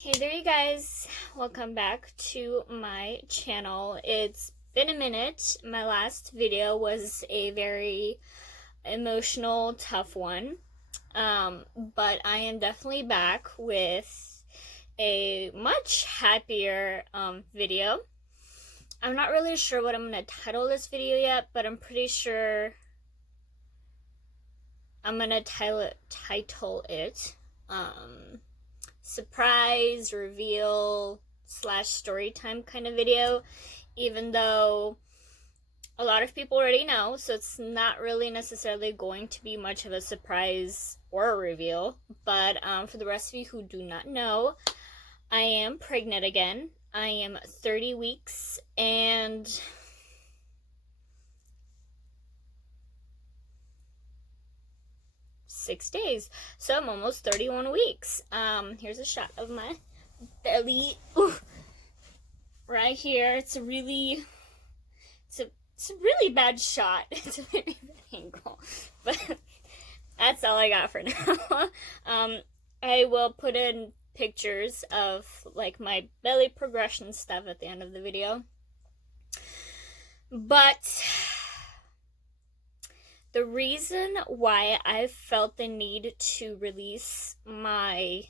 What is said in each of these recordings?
Hey there, you guys. Welcome back to my channel. It's been a minute. My last video was a very emotional, tough one. But I am definitely back with a much happier video. I'm not really sure what I'm going to title this video yet, but I'm pretty sure I'm going to title it surprise reveal slash story time kind of video, even though a lot of people already know, so it's not really necessarily going to be much of a surprise or a reveal. But for the rest of you who do not know, I am pregnant again. I am 30 weeks and 6 days, so I'm almost 31 weeks. Here's a shot of my belly. Ooh, right here. It's a really bad shot. It's a very bad angle, but that's all I got for now. I will put in pictures of like my belly progression stuff at the end of the video. But the reason why I felt the need to release my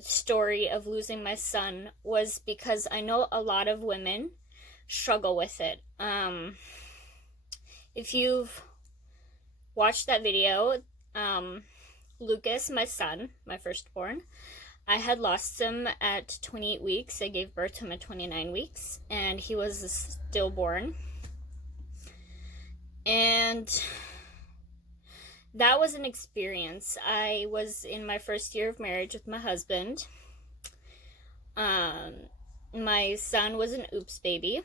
story of losing my son was because I know a lot of women struggle with it. If you've watched that video, Lucas, my son, my firstborn, I had lost him at 28 weeks. I gave birth to him at 29 weeks, and he was a stillborn. And that was an experience. I was in my first year of marriage with my husband. My son was an oops baby.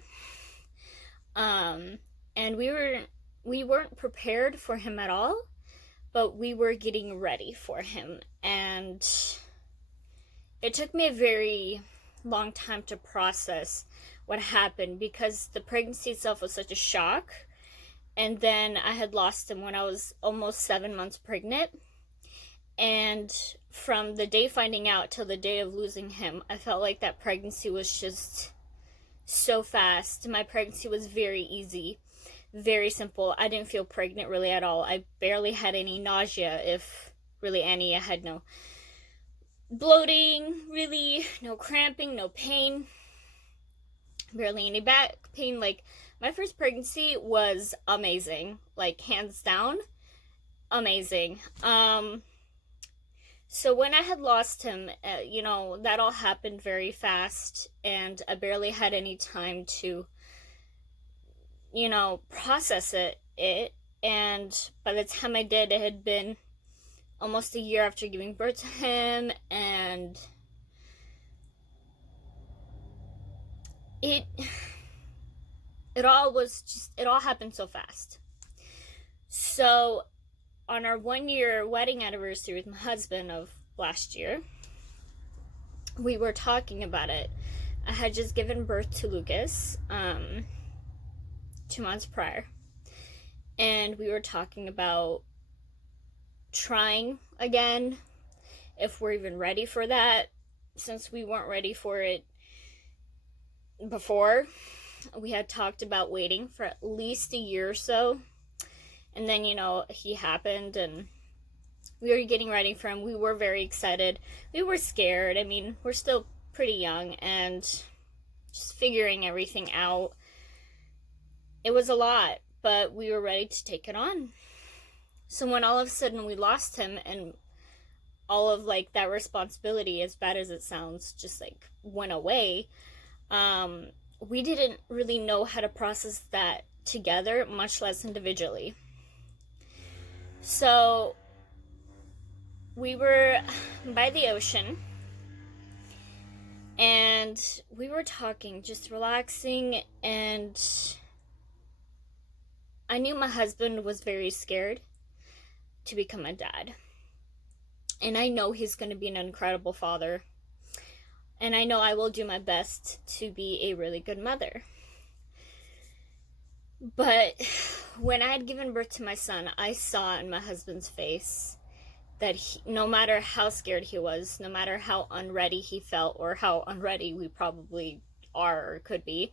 And we weren't prepared for him at all, but we were getting ready for him. And it took me a very long time to process what happened because the pregnancy itself was such a shock. And then I had lost him when I was almost 7 months pregnant. And from the day finding out till the day of losing him, I felt like that pregnancy was just so fast. My pregnancy was very easy, very simple. I didn't feel pregnant really at all. I barely had any nausea, if really any. I had no bloating, really, no cramping, no pain, barely any back pain. Like, my first pregnancy was amazing, like hands down amazing. So when I had lost him, that all happened very fast, and I barely had any time to process it. And by the time I did, it had been almost a year after giving birth to him, and it all happened so fast. So on our 1-year wedding anniversary with my husband of last year, we were talking about it. I had just given birth to Lucas 2 months prior, and we were talking about trying again, if we're even ready for that, since we weren't ready for it before. We had talked about waiting for at least a year or so, and then he happened, and we were getting ready for him. We were very excited. We were scared. I mean, we're still pretty young, and just figuring everything out, it was a lot, but we were ready to take it on. So when all of a sudden we lost him, and all of like that responsibility, as bad as it sounds, just like went away, we didn't really know how to process that together, much less individually. So we were by the ocean, and we were talking, just relaxing, and I knew my husband was very scared to become a dad. And I know he's going to be an incredible father. And I know I will do my best to be a really good mother. But when I had given birth to my son, I saw in my husband's face that no matter how scared he was, no matter how unready he felt, or how unready we probably are or could be,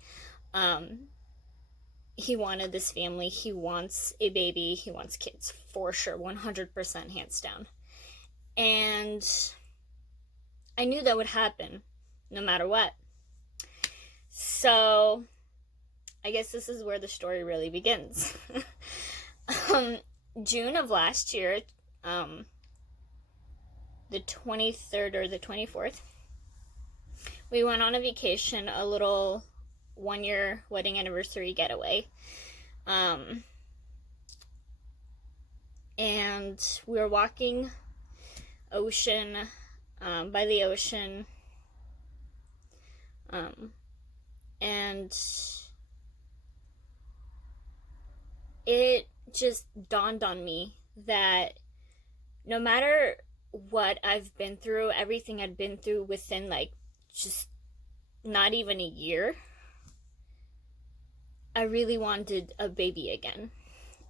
he wanted this family. He wants a baby. He wants kids for sure, 100% hands down. And I knew that would happen no matter what. So I guess this is where the story really begins. June of last year, the 23rd or the 24th, we went on a vacation, a little 1-year wedding anniversary getaway. And we were walking by the ocean, and it just dawned on me that no matter what I've been through, everything I'd been through within like just not even a year, I really wanted a baby again.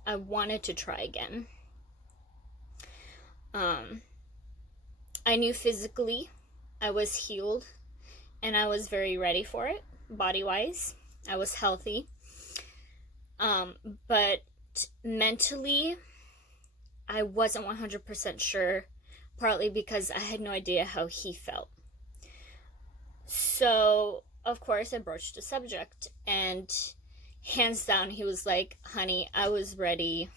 I wanted to try again. I knew physically I was healed and I was very ready for it, body-wise. I was healthy. But mentally, I wasn't 100% sure, partly because I had no idea how he felt. So, of course, I broached the subject, and hands down, he was like, honey, I was ready,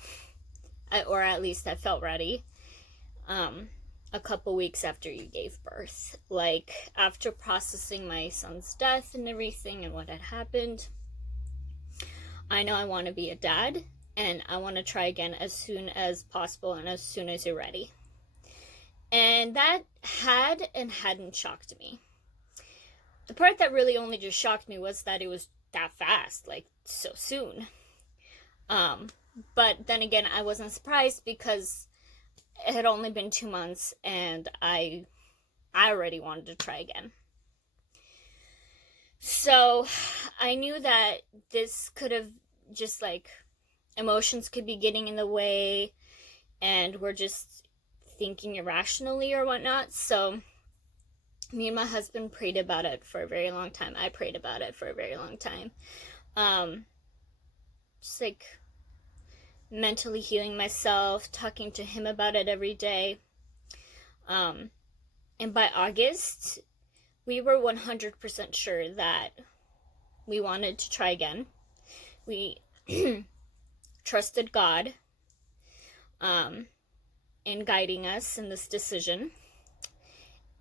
or at least I felt ready, a couple weeks after you gave birth. Like, after processing my son's death and everything and what had happened, I know I want to be a dad, and I want to try again as soon as possible and as soon as you're ready. And that had and hadn't shocked me. The part that really only just shocked me was that it was that fast, like so soon. But then again, I wasn't surprised because it had only been 2 months and I already wanted to try again. So I knew that this could have just like emotions could be getting in the way and we're just thinking irrationally or whatnot. So me and my husband prayed about it for a very long time. I prayed about it for a very long time. Just like mentally healing myself, talking to him about it every day. And by August, we were 100% sure that we wanted to try again. We trusted God in guiding us in this decision.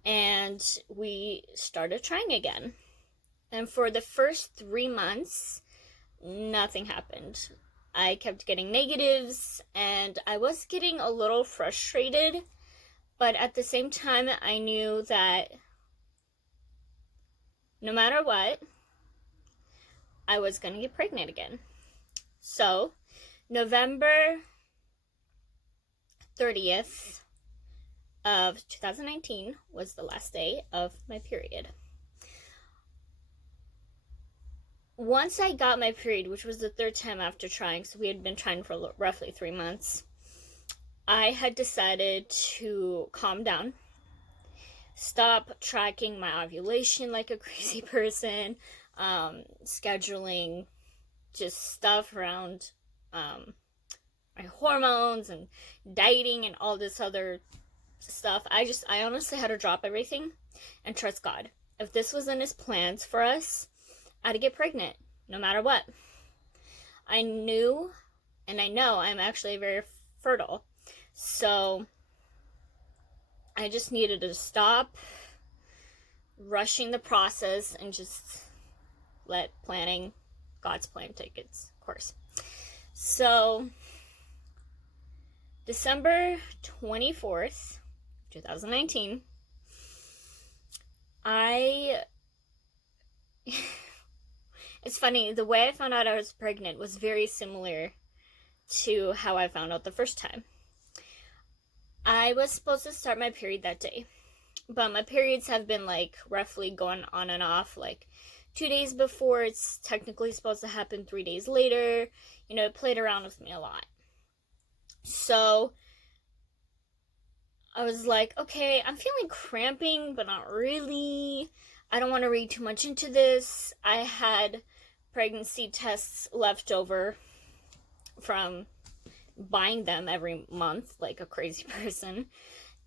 And we started trying again. And for the first 3 months, nothing happened. I kept getting negatives, and I was getting a little frustrated. But at the same time, I knew that no matter what, I was going to get pregnant again. So, November 30th of 2019 was the last day of my period. Once I got my period, which was the third time after trying, so we had been trying for roughly 3 months, I had decided to calm down, stop tracking my ovulation like a crazy person, scheduling just stuff around my hormones and dieting and all this other stuff. I honestly had to drop everything and trust God. If this was in his plans for us, I'd get pregnant no matter what. I knew and I know I'm actually very fertile. So I just needed to stop rushing the process and just let God's plan take its course. So December 24th, 2019, it's funny, the way I found out I was pregnant was very similar to how I found out the first time. I was supposed to start my period that day, but my periods have been like roughly going on and off, like 2 days before it's technically supposed to happen, 3 days later. It played around with me a lot. So I was like, okay, I'm feeling cramping, but not really. I don't want to read too much into this. I had pregnancy tests left over from buying them every month like a crazy person.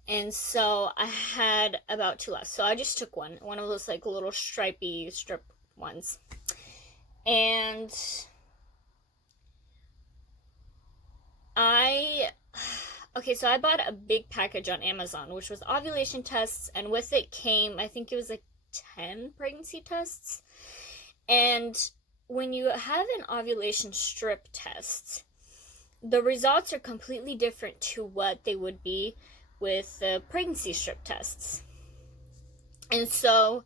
And so I had about 2 left. So I just took one of those like little stripy strip ones. And okay, so I bought a big package on Amazon, which was ovulation tests, and with it came, I think it was like 10 pregnancy tests. And when you have an ovulation strip test, the results are completely different to what they would be with the pregnancy strip tests. And so,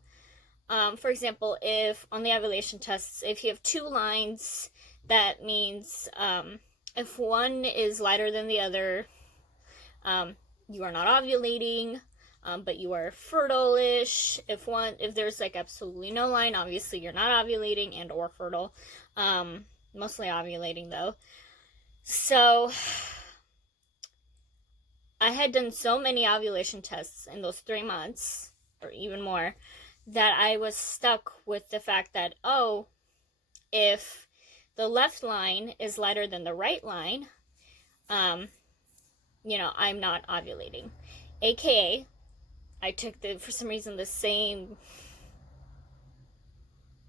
for example, if on the ovulation tests, if you have 2 lines, that means if one is lighter than the other, you are not ovulating, but you are fertile-ish. If there's like absolutely no line, obviously you're not ovulating and or fertile. Mostly ovulating though. So I had done so many ovulation tests in those 3 months, or even more, that I was stuck with the fact that, oh, if the left line is lighter than the right line, I'm not ovulating. AKA, I took for some reason, the same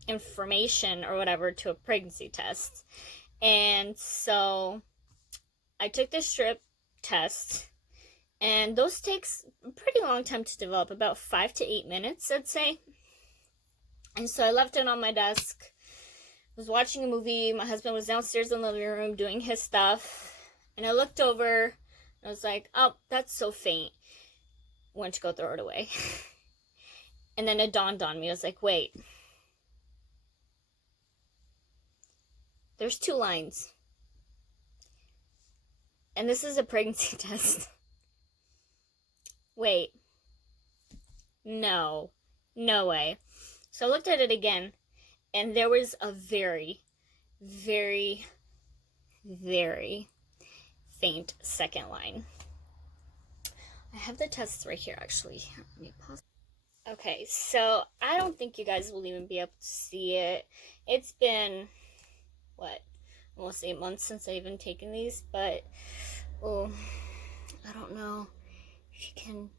information or whatever to a pregnancy test. And so I took the strip test, and those takes a pretty long time to develop, about 5 to 8 minutes, I'd say. And so I left it on my desk, was watching a movie. My husband was downstairs in the living room doing his stuff, and I looked over, and I was like, oh, that's so faint. Went to go throw it away. And then it dawned on me. I was like, wait, there's 2 lines, and this is a pregnancy test. Wait, no way. So I looked at it again, and there was a very, very, very faint second line. I have the tests right here, actually. Here, let me pause. Okay, so I don't think you guys will even be able to see it. It's been, almost 8 months since I've even taken these, but, I don't know if you can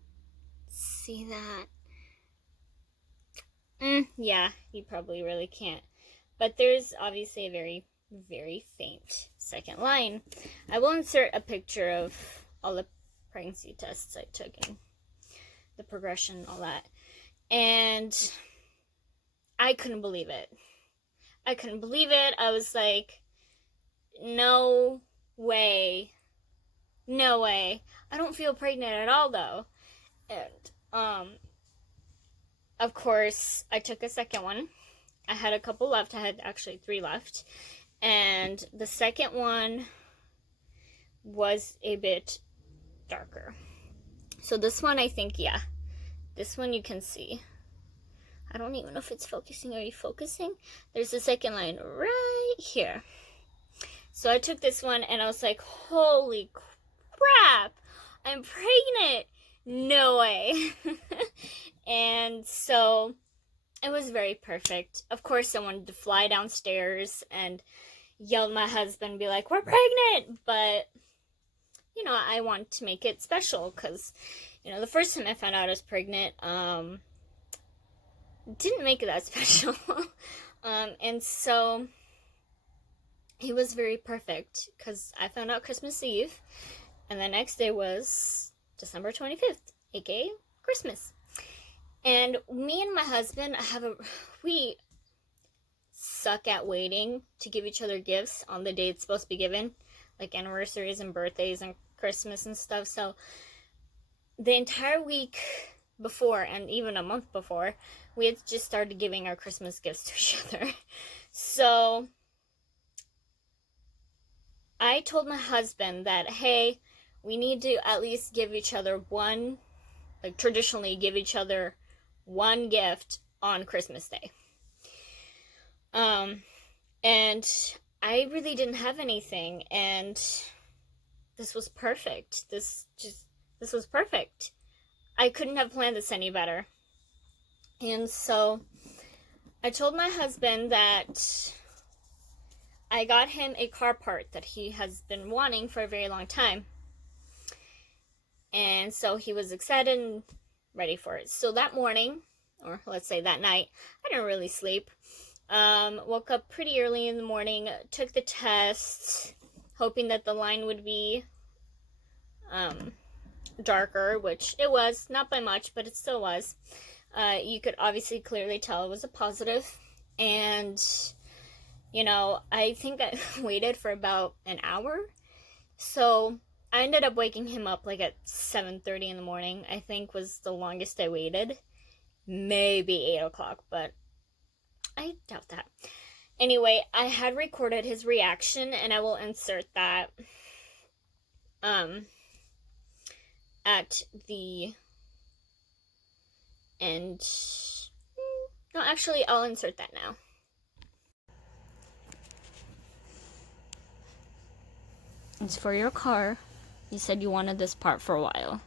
see that. Yeah, you probably really can't. But there's obviously a very, very faint second line. I will insert a picture of all the pregnancy tests I took and the progression, all that. And I couldn't believe it. I was like, no way. I don't feel pregnant at all, though. And, of course, I took a second one. I had a couple left. I had actually 3 left. And the second one was a bit darker. So this one, I think, yeah. This one you can see. I don't even know if it's focusing. Are you focusing? There's the second line right here. So I took this one, and I was like, holy crap, I'm pregnant. No way. And so it was very perfect. Of course, I wanted to fly downstairs and yell at my husband and be like, we're pregnant. But, I want to make it special because, the first time I found out I was pregnant, didn't make it that special. And so it was very perfect because I found out Christmas Eve, and the next day was December 25th, aka Christmas. And me and my husband we suck at waiting to give each other gifts on the day it's supposed to be given, like anniversaries and birthdays and Christmas and stuff. So the entire week before, and even a month before, we had just started giving our Christmas gifts to each other. So I told my husband that, hey, we need to at least give each other traditionally give each other one gift on Christmas Day. And I really didn't have anything, and this was perfect. This This was perfect. I couldn't have planned this any better. And so I told my husband that I got him a car part that he has been wanting for a very long time. And so he was excited and ready for it. So that morning, or let's say that night, I didn't really sleep. Woke up pretty early in the morning, took the test, hoping that the line would be darker, which it was, not by much, but it still was. You could obviously clearly tell it was a positive. And, I think I waited for about an hour. So I ended up waking him up like at 7:30 in the morning, I think was the longest I waited. Maybe 8 o'clock, but I doubt that. Anyway, I had recorded his reaction, and I will insert that at the end. No, actually, I'll insert that now. It's for your car. You said you wanted this part for a while.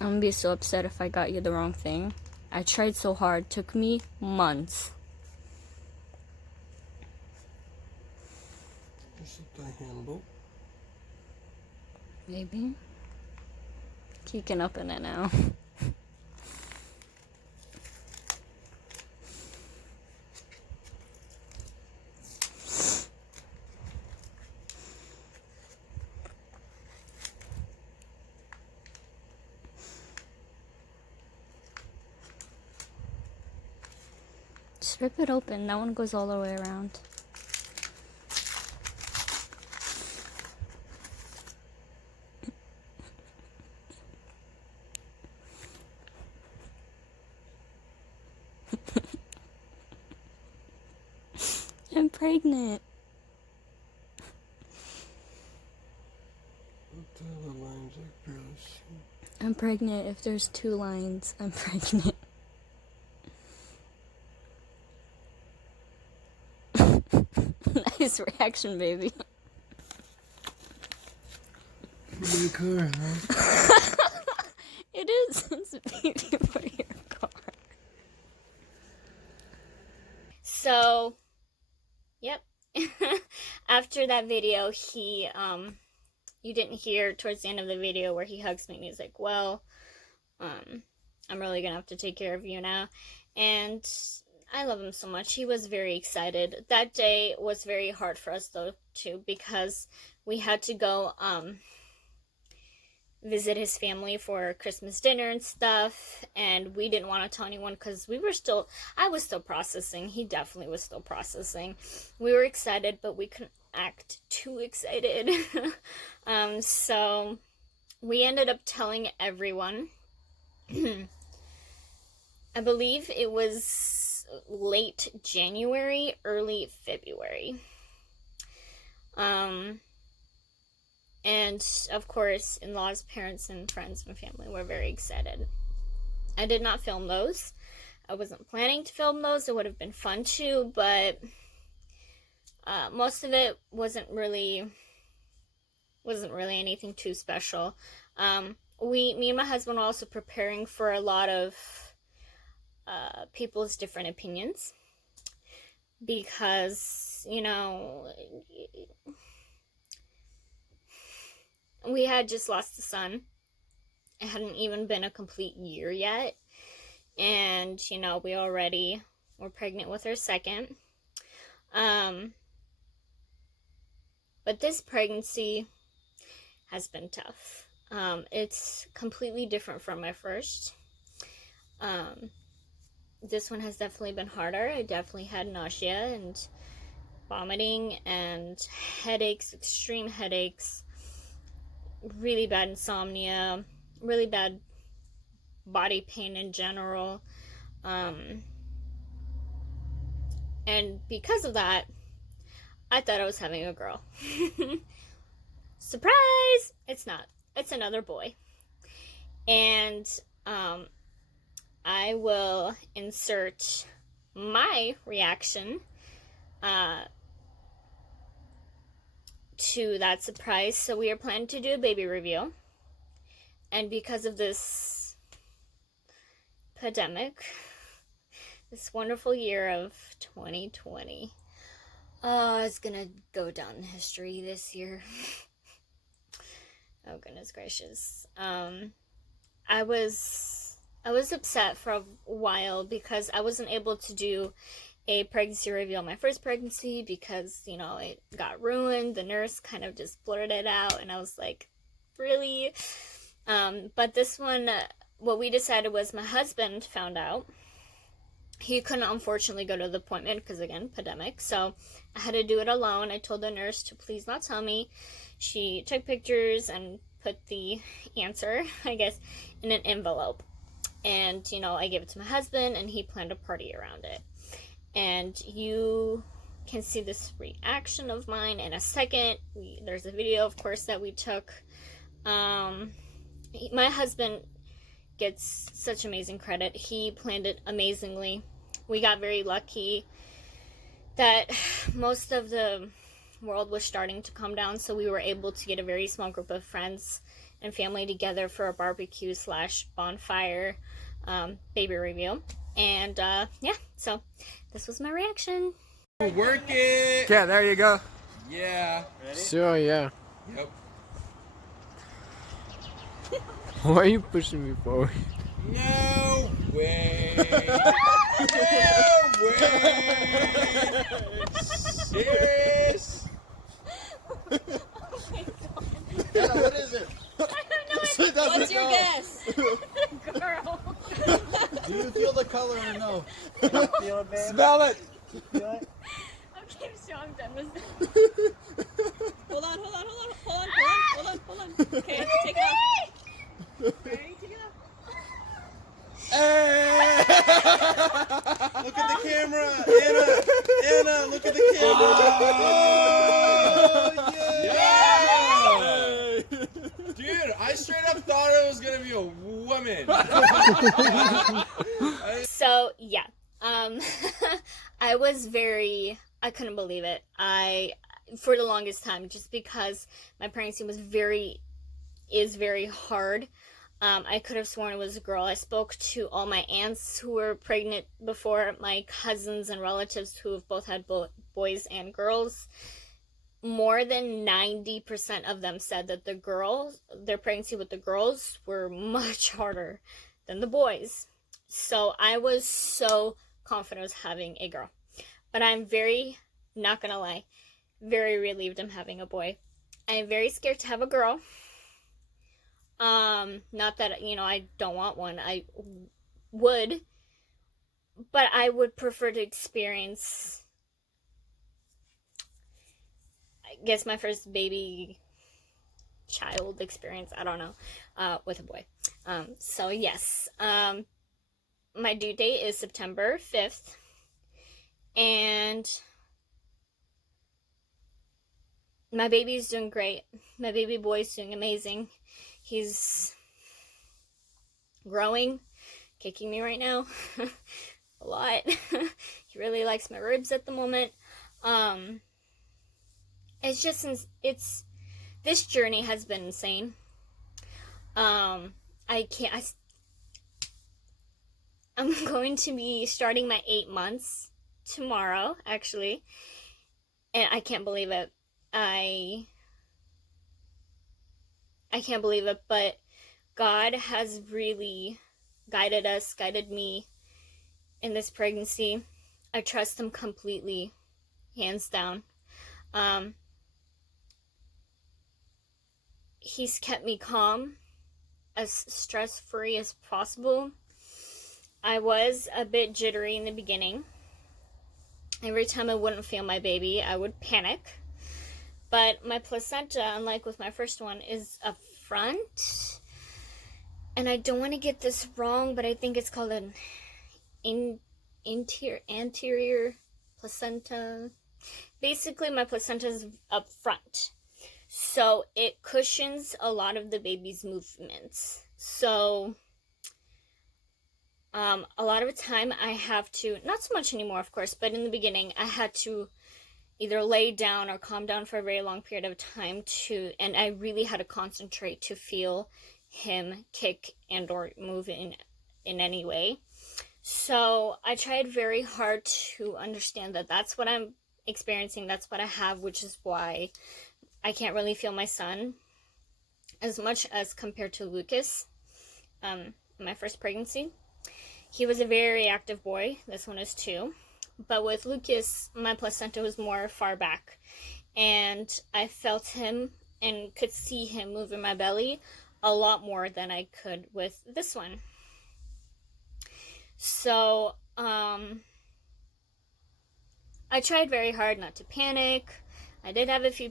I'm gonna be so upset if I got you the wrong thing. I tried so hard. Took me months. Is it the handle? Maybe. You can open it now. Just rip it open. That one goes all the way around. I'm pregnant. The lines I barely see. I'm pregnant. If there's 2 lines, I'm pregnant. Nice reaction, baby. For my car, huh? It is. It's a baby for your car. So, yep. After that video, you didn't hear towards the end of the video where he hugs me and he's like, well, I'm really gonna have to take care of you now. And I love him so much. He was very excited. That day was very hard for us though too, because we had to go visit his family for Christmas dinner and stuff, and we didn't want to tell anyone because I was still processing. He definitely was still processing. We were excited, but we couldn't act too excited. So we ended up telling everyone. I believe it was late January, early February. And of course, in-laws, parents, and friends and family were very excited. I did not film those. I wasn't planning to film those. It would have been fun too, but most of it wasn't really anything too special. Me and my husband were also preparing for a lot of people's different opinions, because we had just lost a son. It hadn't even been a complete year yet, and we already were pregnant with our second. But this pregnancy has been tough. It's completely different from my first. This one has definitely been harder. I definitely had nausea and vomiting and headaches, extreme headaches, really bad insomnia, really bad body pain in general. And because of that, I thought I was having a girl. Surprise! It's not. It's another boy. And I will insert my reaction to that surprise. So we are planning to do a baby reveal. And because of this pandemic, this wonderful year of 2020, it's gonna go down in history this year. Oh goodness gracious. I was upset for a while because I wasn't able to do a pregnancy reveal my first pregnancy because, you know, it got ruined. The nurse kind of just blurted it out, and I was like, really? But this one, what we decided was my husband found out. He couldn't unfortunately go to the appointment because, again, pandemic. So I had to do it alone. I told the nurse to please not tell me. She took pictures and put the answer, I guess, in an envelope. And, you know, I gave it to my husband, and he planned a party around it. And you can see this reaction of mine in a second. There's a video, of course, that we took. My husband gets such amazing credit. He planned it amazingly. We got very lucky that most of the world was starting to calm down, so we were able to get a very small group of friends and family together for a barbecue / bonfire baby reveal. And yeah, so this was my reaction. Work it! Yeah, there you go. Yeah. Ready? Sure, yeah. Yep. Why are you pushing me forward? No way! No way! Serious? Yeah, what is it? I don't know. What's your guess? Girl. Do you feel the color or no? Feel it, babe? Smell it! Feel it? Okay, so I'm done with this. Hold on. Okay, take it off. Ready? Take it off. Hey! Look at the camera! Anna, look at the camera! Oh, yeah! Dude, I straight up thought it was gonna be a woman. So yeah, I couldn't believe it. For the longest time, just because my pregnancy is very hard. I could have sworn it was a girl. I spoke to all my aunts who were pregnant before, my cousins and relatives who have both had boys and girls. More than 90% of them said that their pregnancy with the girls were much harder than the boys. So I was so confident I was having a girl. But I'm not gonna lie, very relieved I'm having a boy. I'm very scared to have a girl. Not that, you know, I don't want one. I would. But I would prefer to experience, I guess, my first baby child experience, I don't know, with a boy. So yes, my due date is September 5th, and my baby's doing great. My baby boy's doing amazing. He's growing, kicking me right now a lot. He really likes my ribs at the moment. This journey has been insane. I'm going to be starting my 8 months tomorrow, actually, and I can't believe it. I can't believe it, but God has really guided me in this pregnancy. I trust Him completely, hands down. He's kept me calm, as stress-free as possible. I was a bit jittery in the beginning. Every time I wouldn't feel my baby, I would panic. But my placenta, unlike with my first one, is up front. And I don't want to get this wrong, but I think it's called an anterior placenta. Basically, my placenta is up front. So it cushions a lot of the baby's movements. So a lot of the time I have to, not so much anymore, of course, but in the beginning I had to either lay down or calm down for a very long period of time and I really had to concentrate to feel him kick and or move in any way. So I tried very hard to understand that that's what I'm experiencing, that's what I have, which is why I can't really feel my son as much as compared to Lucas, my first pregnancy. He was a very active boy. This one is too. But with Lucas, my placenta was more far back. And I felt him and could see him move in my belly a lot more than I could with this one. So, I tried very hard not to panic. I did have a few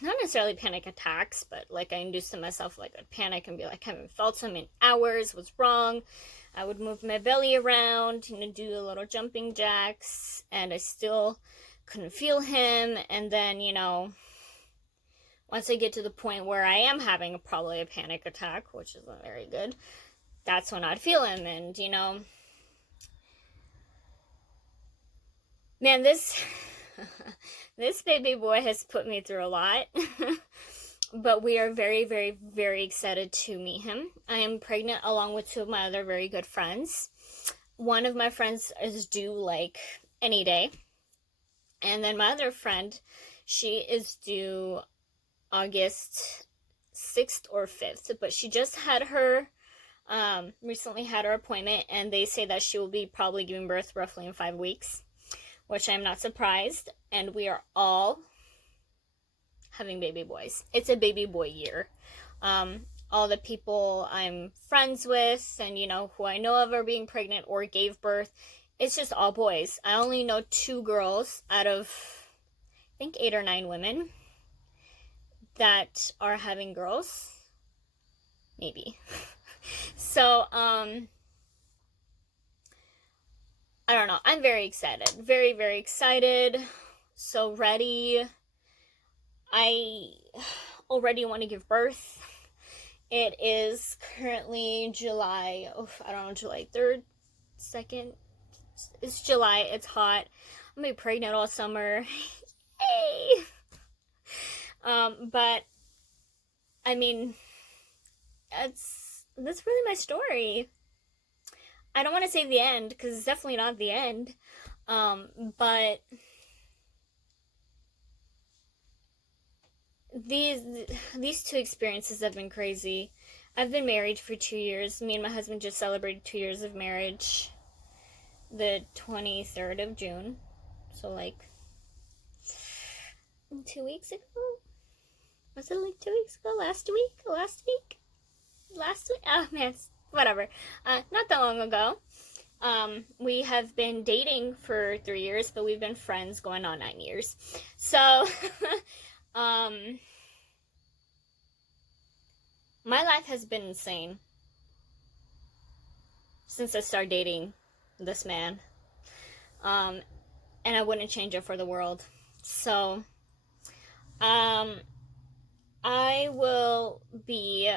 not necessarily panic attacks, but like I induced to myself, like I'd panic and be like, I haven't felt him in hours, what's wrong? I would move my belly around, do a little jumping jacks, and I still couldn't feel him. And then, once I get to the point where I am having probably a panic attack, which isn't very good, that's when I'd feel him. And, man, this baby boy has put me through a lot. But we are very, very, very excited to meet him. I am pregnant along with two of my other very good friends. One of my friends is due like any day. And then my other friend, she is due August 6th or 5th. But she just had her, recently had her appointment. And they say that she will be probably giving birth roughly in 5 weeks. Which I'm not surprised. And we are all having baby boys. It's a baby boy year. All the people I'm friends with and, who I know of are being pregnant or gave birth, it's just all boys. I only know 2 girls out of, I think, 8 or 9 women that are having girls. Maybe. So, I don't know. I'm very excited. Very, very excited. So ready. I already want to give birth. It is currently July, July 3rd, 2nd. It's July. It's hot. I'm going to be pregnant all summer. Yay! But, I mean, that's really my story. I don't want to say the end, because it's definitely not the end. But these 2 experiences have been crazy. I've been married for 2 years. Me and my husband just celebrated 2 years of marriage the 23rd of June. So like 2 weeks ago? Was it like 2 weeks ago? Last week? Oh man, whatever. Not that long ago. We have been dating for 3 years, but we've been friends going on 9 years. So, my life has been insane since I started dating this man. And I wouldn't change it for the world. So, I will be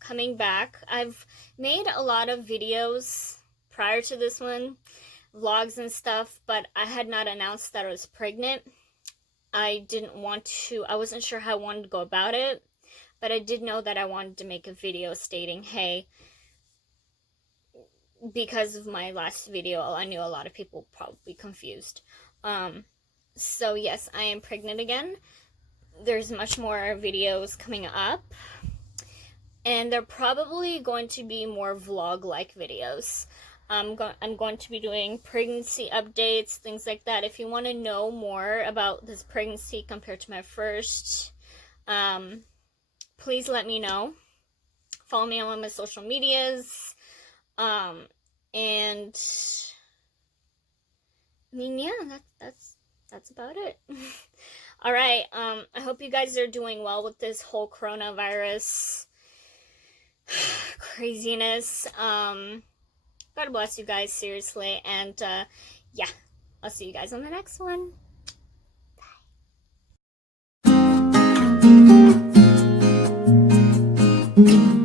coming back. I've made a lot of videos prior to this one, vlogs and stuff, but I had not announced that I was pregnant. I wasn't sure how I wanted to go about it, but I did know that I wanted to make a video stating, hey, because of my last video, I knew a lot of people probably confused. So yes, I am pregnant again. There's much more videos coming up. And they're probably going to be more vlog-like videos. I'm going to be doing pregnancy updates, things like that. If you want to know more about this pregnancy compared to my first, please let me know. Follow me on my social medias. And I mean, yeah, that's about it. All right. I hope you guys are doing well with this whole coronavirus craziness. God bless you guys, seriously. And yeah, I'll see you guys on the next one. Bye.